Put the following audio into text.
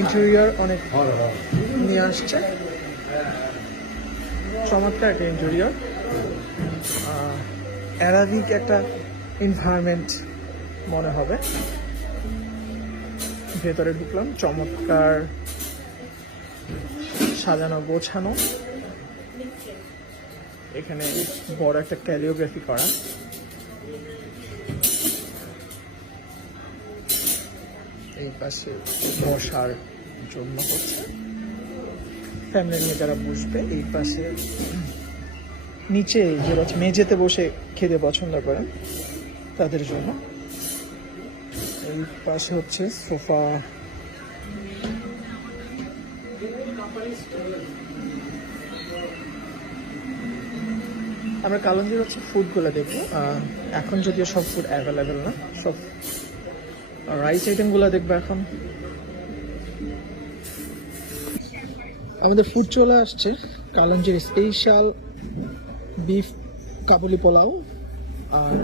Interior অনেক নিয়ে আসছে, চমৎকার একটা ইন্টেরিয়র, অ্যারাবিক একটা এনভায়রনমেন্ট মনে হবে। ভেতরে ঢুকলাম, চমৎকার সাজানো গোছানো, এখানে বড় একটা ক্যালিওগ্রাফি করা, এই পাশে বসার জন্য হচ্ছে ফ্যামিলি নিয়ে যারা বসবে, এই পাশে নিচে যে মেঝেতে বসে খেতে পছন্দ করেন তাদের জন্য, এই পাশে হচ্ছে সোফা। আমরা কালঞ্জির হচ্ছে ফুডগুলো দেখবো, এখন যদিও সব ফুড অ্যাভেলেবেল না, সব রাইস আইটেমগুলো দেখবো এখন। আমাদের ফুড চলে আসছে, কালঞ্জির স্পেশাল বিফ কাবুলি পোলাও, আর